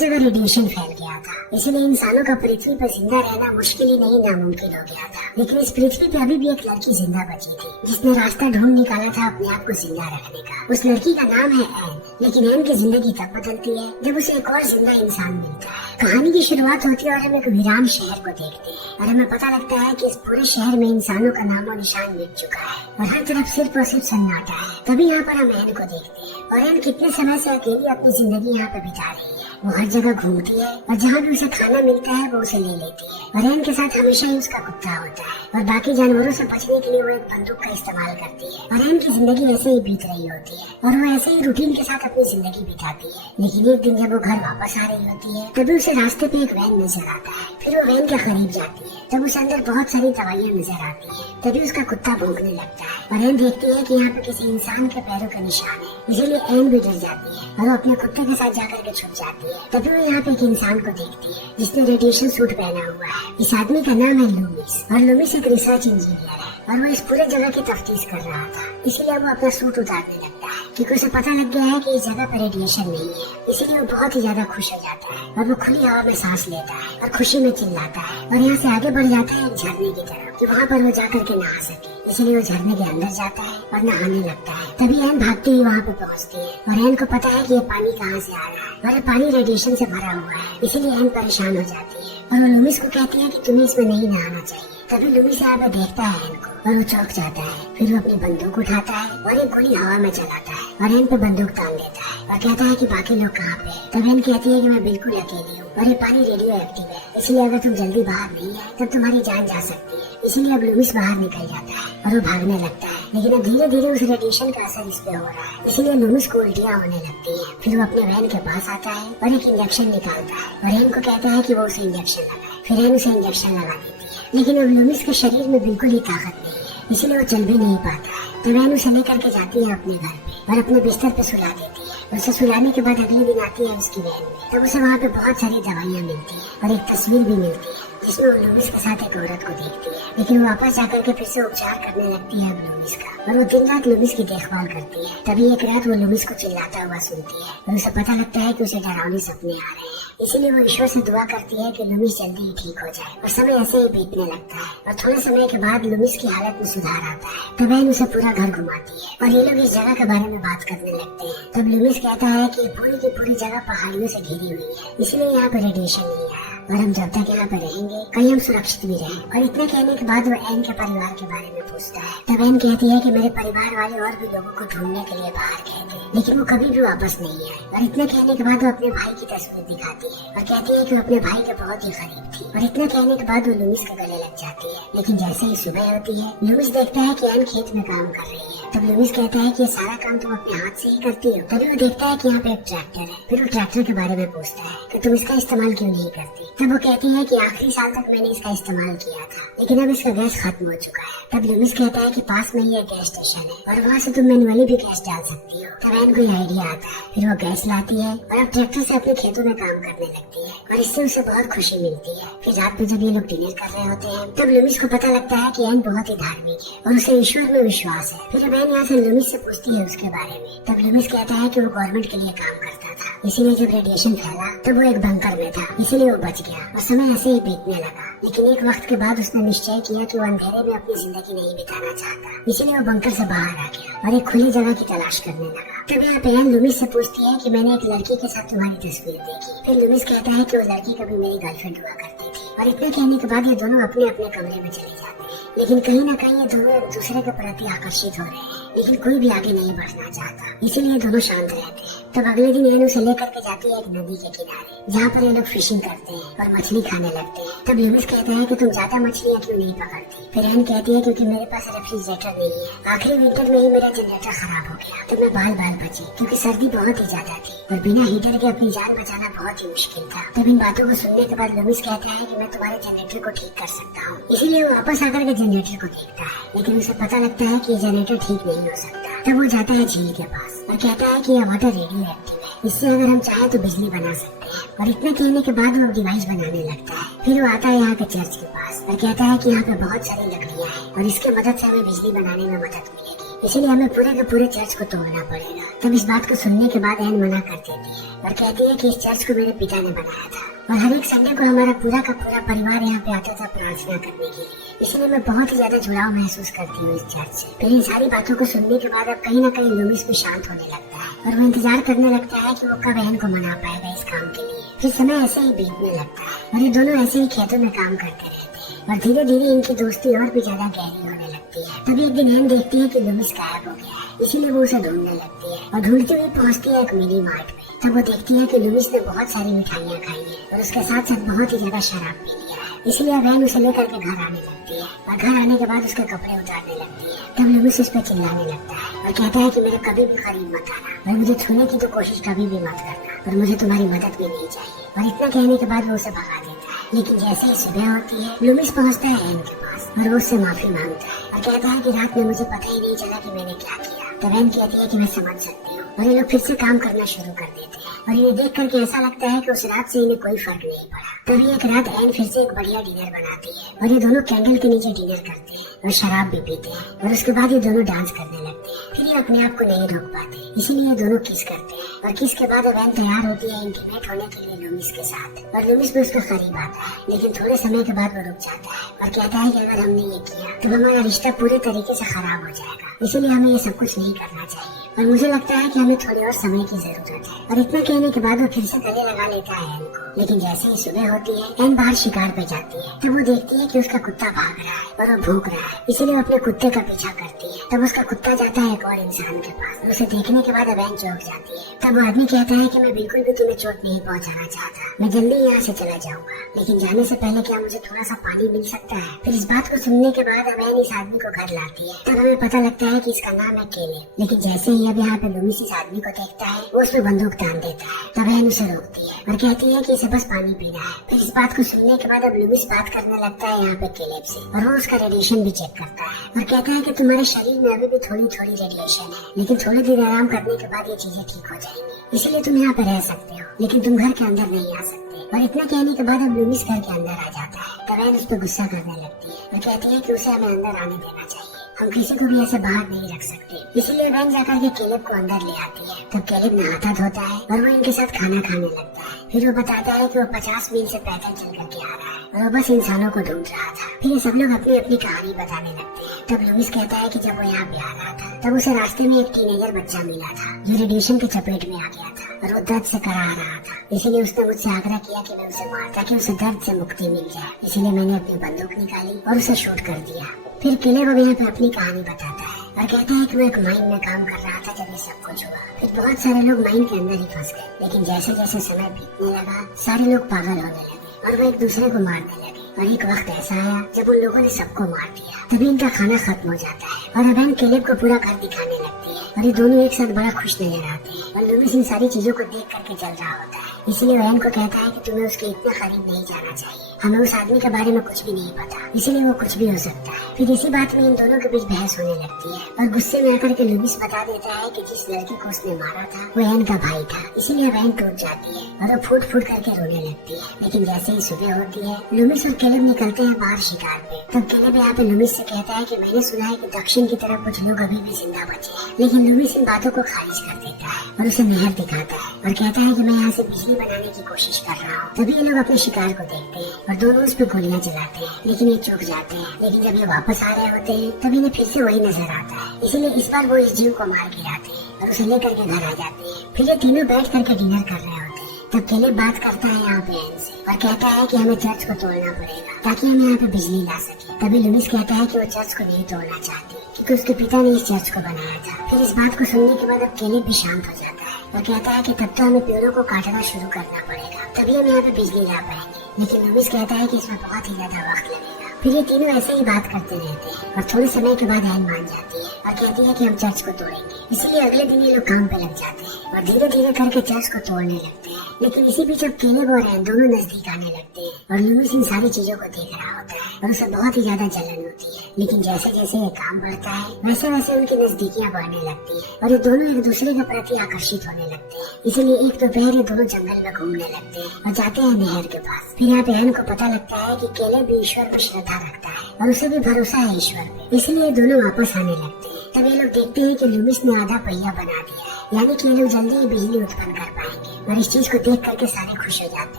जगह रेडिएशन फैल गया था, इसलिए इंसानों का पृथ्वी पर जिंदा रहना मुश्किल ही नहीं नामुमकिन हो गया था। लेकिन इस पृथ्वी पे अभी भी एक लड़की जिंदा बची थी, जिसने रास्ता ढूंढ निकाला था अपने आप को जिंदा रखने का। उस लड़की का नाम है एन। लेकिन एन की जिंदगी तब बदलती है जब उसे एक और जिंदा इंसान मिलता है। कहानी की शुरुआत होती है और हम एक वीरान शहर को देखते हैं और हमें पता लगता है कि इस पूरे शहर में इंसानों का नामो निशान मिट चुका है और हर तरफ सिर्फ और सिर्फ सन्नाटा है। तभी यहाँ पर हम एन को देखते हैं और एन कितने समय से अकेली अपनी जिंदगी यहाँ पे बिता रही है। वो हर जगह घूमती है और जहाँ भी उसे खाना मिलता है वो उसे ले लेती है। और एन के साथ हमेशा ही उसका कुत्ता होता है और बाकी जानवरों से बचने के लिए वो एक बंदूक का इस्तेमाल करती है। और एन की जिंदगी ऐसे ही बीत रही होती है और वो ऐसे ही रूटीन के साथ अपनी जिंदगी बिताती है। लेकिन एक दिन जब वो घर वापस आ रही होती है तभी उसे रास्ते पे एक वैन नजर आता है। फिर वो वैन के करीब जाती है तब उसे अंदर बहुत सारी दवाइयाँ नजर आती है। तभी उसका कुत्ता भौंकने लगता है और एन देखती है कि यहाँ पे किसी इंसान के पैरों का निशान है, इसलिए एन भी डर जाती है और वो अपने कुत्ते के साथ जाकर के छुप जाती है। तभी वो यहाँ पे एक इंसान को देखती है जिसने रेडिएशन सूट पहना हुआ है। इस आदमी का नाम है लूमिस और लूमिस एक रिसर्च इंजीनियर है और वो इस पूरे जगह की तफ्तीश कर रहा था। इसीलिए वो अपना सूट उतारने लगता है क्योंकि उसे पता लग गया है कि इस जगह पर रेडिएशन नहीं है। इसीलिए वो बहुत ही ज्यादा खुश हो जाता है और वो खुली हवा में सांस लेता है और खुशी में चिल्लाता है और यहाँ से आगे बढ़ जाता है एक झरने की तरफ कि वहाँ पर वो जाकर के नहा सके। इसलिए वो झरने के अंदर जाता है और नहाने लगता है। तभी एन भागती हुई वहाँ पे पहुँचती है और एन को पता है कि ये पानी कहाँ से आ रहा है और ये पानी रेडिएशन से भरा हुआ है। इसीलिए एन परेशान हो जाती है और वो लूमिस को कहती है कि तुम्हें इसमें नहीं नहाना चाहिए। तभी लूमिस यहाँ पे देखता है एन को और वो चौंक जाता है। फिर वो अपनी बंदूक उठाता है और एक गोली हवा में चलाता है और एन पे बंदूक तान देता है और कहता है कि बाकी लोग कहाँ पे। तब एन कहती है कि मैं बिल्कुल अकेली हूँ और ये पानी रेडियो एक्टिव है, इसलिए अगर तुम जल्दी बाहर नहीं आए तब तुम्हारी जान जा सकती है। इसीलिए अब लूमिस बाहर निकल जाता है और वो भागने लगता है। लेकिन अब धीरे धीरे उस रेडिएशन का असर इस पे हो रहा है, इसीलिए लूमिस को उल्टियाँ होने लगती है। फिर वो अपने वैन के पास आता है और एक इंजेक्शन निकालता है और एन को कहता है कि वो उसे इंजेक्शन लगाए। फिर एन उसे इंजेक्शन लगा देती है। लेकिन अब लूमिस के शरीर में बिल्कुल ही ताकत नहीं है, इसीलिए वो चल भी नहीं पाता है। तो वैन उसे लेकर के जाती है अपने घर पे और अपने बिस्तर पे सुला देती है। उसे सुलाने के बाद अगले दिन आती है उसकी वैन में, तब उसे वहाँ पे बहुत सारी दवाइयाँ मिलती है और एक तस्वीर भी मिलती है जिसमें वो लूमिस के साथ एक औरत को देखती है। लेकिन वो वापस जाकर के फिर से उपचार करने लगती है लूमिस का और वो दिन रात लूमिस की देखभाल करती है। तभी एक रात वो लूमिस को चिल्लाता हुआ सुनती है और उसे पता लगता है कि उसे डरावने सपने आ रहे हैं। इसीलिए वो ईश्वर से दुआ करती है कि लूमिस जल्दी ही ठीक हो जाए और समय ऐसे ही बीतने लगता है। और थोड़े समय के बाद लूमिस की हालत में सुधार आता है। तब एन उसे पूरा घर घुमाती है और ये लोग इस जगह के बारे में बात करने लगते हैं। तब लूमिस कहता है कि पूरी की पूरी जगह पहाड़ियों से घिरी हुई है, इसलिए यहाँ पे रेडिएशन नहीं आया और हम जब तक यहाँ पे रहेंगे कहीं हम सुरक्षित भी रहें। और इतना कहने के बाद वो एन के परिवार के बारे में पूछता है। तब एन कहती है कि मेरे परिवार वाले और भी लोगों को ढूंढने के लिए बाहर गए थे, लेकिन वो कभी भी वापस नहीं आए। और इतना कहने के बाद वो अपने भाई की तस्वीर दिखाती है और कहती है कि वो अपने भाई के बहुत ही करीब थी। और इतना कहने के बाद वो लूमिस के गले लग जाती है। लेकिन जैसे ही सुबह होती है लूमिस देखता है कि एन खेत में काम कर रही है। तब लूमिस कहता है कि ये सारा काम तुम अपने हाथ से ही करती हो। तभी वो देखता है कि यहाँ पे एक ट्रैक्टर है। फिर वो ट्रैक्टर के बारे में पूछता है कि तुम इसका इस्तेमाल क्यों नहीं करती। तब वो कहती है कि आखिरी साल तक मैंने इसका इस्तेमाल किया था, लेकिन अब इसका गैस खत्म हो चुका है। तब लूमिस कहता है कि पास में ही एक गैस स्टेशन है और वहाँ से तुम मैनुअली भी गैस डाल सकती हो। तब एन को आइडिया आता है। फिर वो गैस लाती है और अब ट्रैक्टर से अपने खेतों में काम करने लगती है और इससे उसे बहुत खुशी मिलती है। फिर रात में जब ये लोग डिनर कर रहे होते हैं तब लूमिस को पता लगता है कि एन बहुत ही धार्मिक है और उसे ईश्वर में विश्वास है। फिर एन यहाँ से लूमिस से पूछती है उसके बारे में। तब लूमिस कहता है कि वो गवर्नमेंट के लिए काम करता था, इसीलिए जब रेडिएशन फैला तब वो एक बंकर में था, इसीलिए वो बच गया और समय ऐसे ही बीतने लगा। लेकिन एक वक्त के बाद उसने निश्चय किया कि वो अंधेरे में अपनी जिंदगी नहीं बिताना चाहता, इसीलिए वो बंकर से बाहर आ गया और एक खुली जगह की तलाश करने लगा। तब यहाँ पे एन लूमिस से पूछती है कि मैंने एक लड़की के साथ तुम्हारी तस्वीर देखी। फिर लूमिस कहता है कि वो लड़की कभी मेरी गर्लफ्रेंड हुआ करती थी। और इतने कहने के बाद ये दोनों अपने अपने कमरे में चले जाते हैं। लेकिन कहीं न कहीं ये दोनों एक दूसरे के प्रति आकर्षित हो रहे हैं, लेकिन कोई भी आगे नहीं बढ़ना चाहता, इसीलिए दोनों शांत रहते हैं। तब अगले दिन एन उसे लेकर के जाती है एक नदी के किनारे, जहाँ पर ये लोग फिशिंग करते हैं और मछली खाने लगते हैं। तब लूमिस कहता है कि तुम ज्यादा मछलियाँ क्यों नहीं पकड़ती। फिर एन कहती है क्योंकि मेरे पास रेफ्रिजरेटर नहीं है, आखिरी विंटर में ही मेरा जनरेटर खराब हो गया तो मैं बाल बाल बची, क्योंकि सर्दी बहुत ही ज्यादा थी और बिना हीटर के अपनी जान बचाना बहुत ही मुश्किल था। तब इन बातों को सुनने के बाद लूमिस कहता है कि मैं तुम्हारे जनरेटर को ठीक कर सकता हूँ। इसीलिए वो वापस आकर के जनरेटर को देखता है, लेकिन उसे पता लगता है कि ये जनरेटर ठीक नहीं हो सकता। तब वो जाता है झील के पास और कहता है कि यह वाटर रेडियो एक्टिव है, इससे अगर हम चाहें तो बिजली बना सकते हैं। और इतना कहने के बाद वो डिवाइस बनाने लगता है। फिर वो आता है यहाँ के चर्च के पास और कहता है कि यहाँ पे बहुत सारी लकड़ियाँ हैं और इसके मदद से हमें बिजली बनाने में मदद मिलेगी। इसीलिए हमें पूरे के पूरे चर्च को तोड़ना पड़ेगा। तब इस बात को सुनने के बाद एन मना कर देती है और कहती है कि इस चर्च को मेरे पिता ने बनाया था और हर एक संडे को हमारा पूरा का पूरा परिवार यहाँ पे आता था प्रार्थना करने के लिए। इसलिए मैं बहुत ही ज्यादा जुड़ाव महसूस करती हूँ इस चर्च से। फिर इन सारी बातों को सुनने के बाद अब कहीं न कहीं लुमिस भी शांत होने लगता है और वो इंतजार करने लगता है कि वो कब बहन को मना पाएगा इस काम के लिए। फिर समय ऐसे ही बीतने लगता है और ये दोनों ऐसे ही खेतों में काम करते रहते हैं और धीरे धीरे इनकी दोस्ती और भी ज्यादा गहरी होने लगती है। तभी एक दिन एन देखती है कि लुमिस गायब हो गया है, इसीलिए वो उसे ढूंढने लगती है और ढूंढती हुई पहुँचती है एक मिनी मार्ट में। तब वो देखती है कि लुमिस ने बहुत सारी मिठाइयाँ खाई है और उसके साथ साथ बहुत ही ज्यादा शराब पी लिया है। इसलिए बहन उसे लेकर के घर आने लगती है और घर आने के बाद उसके कपड़े उतारने लगती है। तब लुमिस उस पर चिल्लाने लगता है और कहता है कि मेरे कभी भी करीब मत आना और मुझे छूने की तो कोशिश कभी भी मत करना और मुझे तुम्हारी मदद भी नहीं चाहिए। और इतना कहने के बाद वो उसे भगा देता है। लेकिन जैसे ही सुबह होती है लुमिस पहुँचता है एन के पास और वो उससे माफी मांगता है और कहता है कि रात में मुझे पता ही नहीं चला कि मैंने क्या किया। तब एन कहती है कि मैं समझ सकती हूँ और ये लोग फिर से काम करना शुरू कर देते हैं और ये देख करके ऐसा लगता है कि उस रात से इन्हें कोई फर्क नहीं पड़ा। तभी एक रात एन फिर से एक बढ़िया डिनर बनाती है और ये दोनों कैंडल के नीचे डिनर करते हैं और शराब भी पीते हैं और उसके बाद ये दोनों डांस करने लगते हैं। फिर ये अपने आप को नहीं रोक पाते, इसीलिए ये दोनों किस करते हैं और किस के बाद एन तैयार होती है इंटीमेट होने के लिए लुमिस के साथ और लुमिस भी उसके करीब आता है। लेकिन थोड़े समय के बाद वो रुक जाता है और कहता है कि अगर हमने ये किया तो हमारा रिश्ता पूरे तरीके से खराब हो जाएगा, इसीलिए हमें ये सब कुछ नहीं करना चाहिए और मुझे लगता है कि हमें थोड़ी और समय की जरूरत है। और इतना कहने के बाद वो फिर से गले लगा लेता है एन को। लेकिन जैसे ही सुबह होती है एन बाहर शिकार पे जाती है। तब वो देखती है कि उसका कुत्ता भाग रहा है और वो भूख रहा है, इसीलिए वो अपने कुत्ते का पीछा करती है। तब उसका कुत्ता जाता है एक और इंसान के पास। उसे देखने के बाद एन चौंक जाती है। तब वो आदमी कहता है कि मैं बिल्कुल भी तुम्हें चोट नहीं पहुंचाना चाहता, मैं जल्दी यहाँ से चला जाऊंगा, लेकिन जाने से पहले क्या मुझे थोड़ा सा पानी मिल सकता है। फिर इस बात को सुनने के बाद एन इस आदमी को घर लाती है। तब हमें पता लगता है कि इसका नाम है केले। लेकिन जैसे ही अब यहाँ पे लुमिस इस आदमी को देखता है वो उसमें बंदूक तान देता है। तब एन उसे रोकती है और कहती है कि इसे बस पानी पीना है। फिर इस बात को सुनने के बाद अब लुमिस बात करने लगता है यहाँ पे केलेब से और वो उसका रेडिएशन भी चेक करता है और कहता है कि तुम्हारे शरीर में अभी भी थोड़ी थोड़ी रेडिएशन है, लेकिन थोड़ी देर आराम करने के बाद ये चीजें ठीक हो जाएंगी, इसलिए तुम यहाँ पे रह सकते हो, लेकिन तुम घर के अंदर नहीं आ सकते। और इतना कहने के बाद अब लुमिस घर के अंदर आ जाता है। तब एन उस पर गुस्सा करने लगती है और कहती है कि उसे हमें अंदर आने देना चाहिए, हम किसी को भी ऐसे बाहर नहीं रख सकते। इसीलिए वैन जाकर के केलेब को अंदर ले आती है। तब केलेब नहाता धोता है और वो इनके साथ खाना खाने लगता है। फिर वो बताता है कि वो 50 मील से पैदल चल करके आ रहा है और वो बस इंसानों को ढूंढ रहा था। फिर ये सब लोग अपनी अपनी कहानी बताने लगते हैं। तब लुमिस कहता है कि जब वो यहाँ पे आ रहा था तब उसे रास्ते में एक टीनेजर बच्चा मिला था जो रेडिएशन के चपेट में आ गया था और वो दर्द से करा रहा था। इसीलिए उसने मुझसे आग्रह किया कि मैं उसे मार ताकि उसे दर्द से मुक्ति मिल जाए। इसीलिए मैंने अपनी बंदूक निकाली और उसे शूट कर दिया। फिर केलेब वगैरह पे अपनी कहानी बताता है और कहता है कि वो एक माइन में काम कर रहा था जब ये सब कुछ हुआ। फिर बहुत सारे लोग माइन के अंदर ही फंस गए, लेकिन जैसे जैसे समय बीतने लगा सारे लोग पागल होने लगे और वो एक दूसरे को मारने लगे। और एक वक्त ऐसा आया जब उन लोगों ने सबको मार दिया। तभी इनका खाना खत्म हो जाता है और अब केलेब को पूरा घर दिखाने लगती है और ये दोनों एक साथ बड़ा खुश नजर आते हैं और लुमिस इन सारी चीजों को देख करके चल रहा होता है। इसलिए वैन को कहता है कि तुम्हें उसके इतना करीब नहीं जाना चाहिए, हमें उस आदमी के बारे में कुछ भी नहीं पता, इसीलिए वो कुछ भी हो सकता है। फिर इसी बात में इन दोनों के बीच बहस होने लगती है और गुस्से में आकर के लुमिस बता देता है कि जिस लड़की को उसने मारा था वो एन का भाई था। इसीलिए वैन टूट जाती है और वो फूट फूट करके रोने लगती है। लेकिन जैसे ही सुबह होती है लुमिस और केलेब निकलते हैं बाहर शिकार पे। तब केलेब यहाँ पे लुमिस से कहता है कि मैंने सुना है कि दक्षिण की तरफ कुछ लोग अभी भी जिंदा बचे हैं। लेकिन लुमिस इन बातों को खारिज कर देता है और उसे नहर दिखाता है और कहता है कि मैं यहाँ से बिजली बनाने की कोशिश कर रहा हूँ। तभी ये लोग अपने शिकार को देखते हैं और दोनों उस पर गोलियां चलाते हैं, लेकिन ये चूक जाते हैं। लेकिन जब ये वापस आ रहे होते हैं तब इन्हें फिर से वही नजर आता है। इसीलिए इस बार वो इस जीव को मार गिराते हैं और उसे लेकर के घर आ जाते हैं। फिर ये तीनों बैठ करके डिनर कर रहे होते हैं। तब केलेब बात करता है यहाँ पे एन से और कहता है कि हमें चर्च को तोड़ना पड़ेगा ताकि हम यहाँ पे बिजली ला सके। तभी लुमिस कहता है कि वो चर्च को नहीं तोड़ना चाहती क्योंकि उसके पिता ने इस चर्च को बनाया था। फिर इस बात को सुनने के बाद अब केलेब भी शांत हो जाता है और कहता है कि तब तो हमें पेड़ों को काटना शुरू करना पड़ेगा, तभी हम यहाँ पे बिजली ला पाएंगे। लेकिन लुमिस कहता है कि इसमें बहुत ही ज्यादा वक्त लगेगा। फिर ये तीनों ऐसे ही बात करते रहते हैं और थोड़े समय के बाद एन मान जाती है और कहती है कि हम चर्च को तोड़ेंगे। इसीलिए अगले दिन ये लोग काम पे लग जाते हैं और धीरे धीरे करके चर्च को तोड़ने लगते हैं। लेकिन इसी बीच अब केलेब और एन दोनों नजदीक आने लगते हैं और लुमिस इन सारी चीजों को देख रहा होता है और उसे बहुत ही ज्यादा जलन होती है। लेकिन जैसे जैसे ये काम बढ़ता है वैसे वैसे उनकी नजदीकियां बढ़ने लगती है और ये दोनों एक दूसरे के प्रति आकर्षित होने लगते हैं। इसीलिए एक दोपहर ये दोनों जंगल में घूमने लगते हैं और जाते हैं नहर के पास। फिर यहाँ पे एन को पता लगता है कि केलेब भी ईश्वर पर श्रद्धा रखता है और उसे भी भरोसा है ईश्वर पे, इसलिए दोनों वापस आने लगते हैं। तब ये लोग देखते हैं कि लूमिस ने आधा पहिया बना दिया है, यानी कि ये लोग जल्दी ही बिजली उत्पन्न कर पाएंगे। और इस चीज को देख करके सारे खुश हो जाते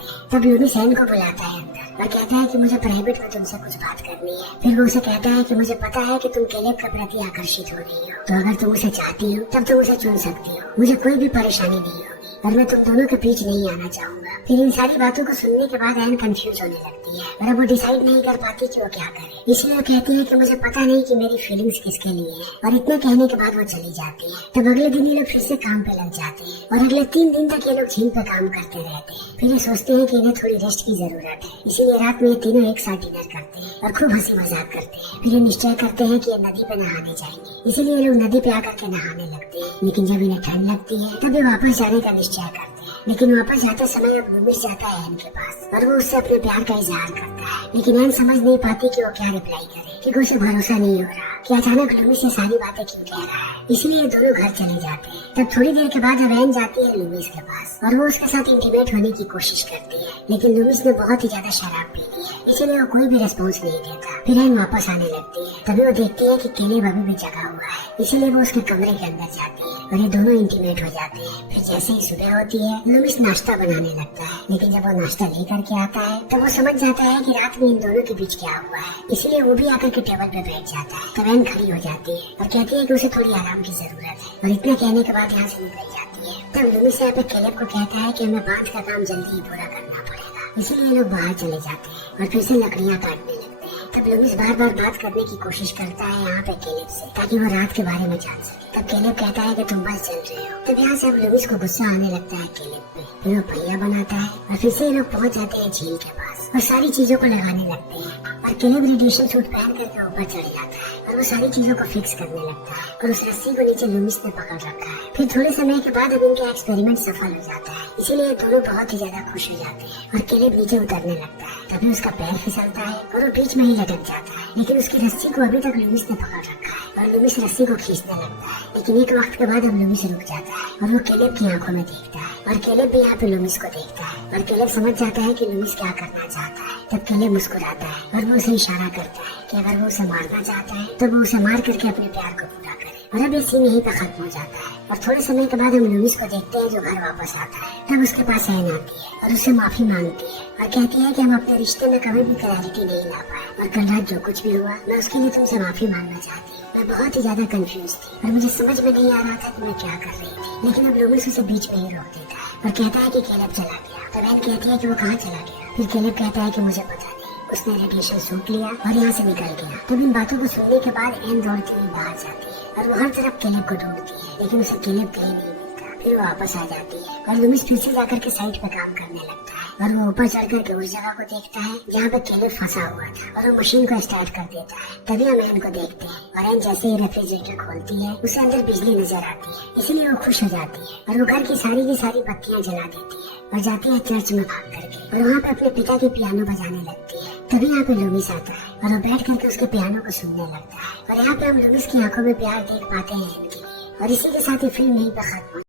हैं। तब लूमिस एन को बुलाता है अंदर और कहता है कि मुझे प्राइवेट में तुमसे कुछ बात करनी है। फिर वो उसे कहता है कि मुझे पता है कि तुम केलेब के प्रति आकर्षित हो रही हो, तो अगर तुम उसे चाहती हो तब तुम उसे चुन सकती हो, मुझे कोई भी परेशानी नहीं होगी और मैं तुम दोनों के बीच नहीं आना चाहूंगा। फिर इन सारी बातों को सुनने के बाद एन कंफ्यूज होने लगती है और अब वो डिसाइड नहीं कर पाती कि वो क्या करे। इसलिए वो कहती है कि मुझे पता नहीं कि मेरी फीलिंग्स किसके लिए है, और इतना कहने के बाद वो चली जाती है। तब अगले दिन ये लोग फिर से काम पे लग जाते हैं और अगले 3 दिन तक ये लोग झील पे काम करते रहते हैं। फिर ये सोचते हैं कि इन्हें थोड़ी रेस्ट की जरूरत है, इसीलिए रात में ये तीनों एक साथ डिनर करते हैं और खूब हंसी मजाक करते हैं। फिर ये निश्चय करते हैं कि ये नदी पे नहाने जाएंगे, इसीलिए ये लोग नदी पे आकर के नहाने लगते हैं। लेकिन जब इन्हें ठंड लगती है तब ये वापस जाने का निश्चय करते हैं। लेकिन वापस जाते समय अब लूमिस जाता है एन के पास और वो उससे अपने प्यार का इजहार करता है। लेकिन एन समझ नहीं पाती कि वो क्या रिप्लाई करे, क्योंकि उसे भरोसा नहीं हो रहा कि अचानक लूमिस ये सारी बातें क्यों कह रहा है। इसलिए ये दोनों घर चले जाते हैं। तब थोड़ी देर के बाद जब एन जाती है लूमिस के पास और वो उसके साथ इंटीमेट होने की कोशिश करती है, लेकिन लूमिस ने बहुत ही ज्यादा शराब पी ली है, इसलिए वो कोई भी रिस्पॉन्स नहीं देता। फिर एन वापस आने लगती है। तभी वो देखती है कि केलेब अभी भी जगा हुआ है, इसीलिए वो उसके कमरे के अंदर जाती है और ये दोनों इंटीमेट हो जाते हैं। फिर जैसे ही सुबह होती है लूमिस नाश्ता बनाने लगता है, लेकिन जब वो नाश्ता लेकर के आता है तो वो समझ जाता है कि रात में इन दोनों के बीच क्या हुआ है, इसलिए वो भी आकर के टेबल पे बैठ जाता है। तब एन खड़ी हो जाती है और कहती है कि उसे थोड़ी आराम की जरूरत है, और इतना कहने के बाद यहाँ से निकल जाती है। तब लूमिस यहाँ पे केलेब को कहता है कि हमें बांध का काम जल्दी ही पूरा करना पड़ेगा, इसीलिए ये लोग बाहर चले जाते हैं और फिर से लकड़ियाँ काटने लगते हैं। तब लूमिस बार बार बात करने की कोशिश करता है यहाँ पे केलेब से, ताकि वो रात के बारे में जान सके। तब केलेब कहता है कि तुम बस चल रहे हो। तब यहाँ से अब लूमिस को गुस्सा आने लगता है केलेब पे। फिर वो पहिया बनाता है और फिर से ये लोग पहुँच जाते हैं झील के पास और सारी चीजों को लगाने लगते हैं। और केलेब रेडिएशन सूट पहन करके ऊपर चढ़ जाता है और वो सारी चीजों को फिक्स करने लगता है और उस रस्सी को नीचे लूमिस ने पकड़ रखा है। फिर थोड़े समय के बाद अब इनका एक्सपेरिमेंट सफल हो जाता है, इसीलिए दोनों बहुत ही ज्यादा खुश हो जाते हैं और केलेब नीचे उतरने लगता है। तभी उसका पैर फिसलता है और वो बीच में ही लटक जाता है, लेकिन उसकी रस्सी को अभी तक लूमिस ने पकड़ रखा है और लूमिस रस्सी को खींचने लगता है। लेकिन एक वक्त के बाद अब लूमिस रुक जाता है और वो केलेब की आंखों में देखता है और केलेब भी यहाँ पे लूमिस को देखता है और केलेब समझ जाता है कि लूमिस क्या करना चाहता है। तब केलेब मुस्कुराता है और वो उसे इशारा करता है कि अगर वो उसे मारना चाहता है तो वो उसे मार करके अपने प्यार को पूरा करे। और अब ये सीन यहीं पर खत्म हो जाता है और थोड़े समय के बाद हम लूमिस को देखते हैं जो घर वापस आता है। तब उसके पास एन आती है और उससे माफी मांगती है और कहती है कि हम अपने रिश्ते में कभी भी क्लैरिटी नहीं ला पाए और कल रात जो कुछ भी हुआ मैं उसके लिए तुमसे माफी मांगना चाहती हूँ। मैं बहुत ही ज्यादा कंफ्यूज थी और मुझे समझ में नहीं आ रहा था कि मैं क्या कर रही थी, लेकिन अब लूमिस उसे बीच में ही रोक देता है और कहता है कि केलेब चला गया। तब एन कहती है कि वो कहाँ चला गया। फिर केलेब कहता है कि मुझे पता नहीं, उसने रेडिएशन सूट लिया और यहाँ से निकल गया। तब इन बातों को सुनने के बाद एन दौड़ती हुई बाहर जाती है और वो हर तरफ केलेब को ढूंढती है, लेकिन उसे केलेब कहीं नहीं मिलता। फिर वो वापस आ जाती है और लूमिस फिर से जाकर के साइड पे काम करने लगता है और वो ऊपर चढ़ करके उस जगह को देखता है जहाँ पे केलेब फंसा हुआ था और वो मशीन को स्टार्ट कर देता है। तभी हम एन को देखते हैं और एन जैसे ही रेफ्रिजरेटर खोलती है उसे अंदर बिजली नजर आती है, इसलिए वो खुश हो जाती है और वो घर की सारी बत्तियां जला देती है और जाती है चर्च में भाग करके और वहाँ पे अपने पिता के पियानो बजाने लगती है। तभी यहाँ पे लूमिस आता है और वो बैठ करके उसके पियानो को सुनने लगता है और यहाँ पे हम लूमिस की आंखों में प्यार देख पाते हैं एन के लिए। और इसी के साथ ही फिल्म यहीं पर खत्म।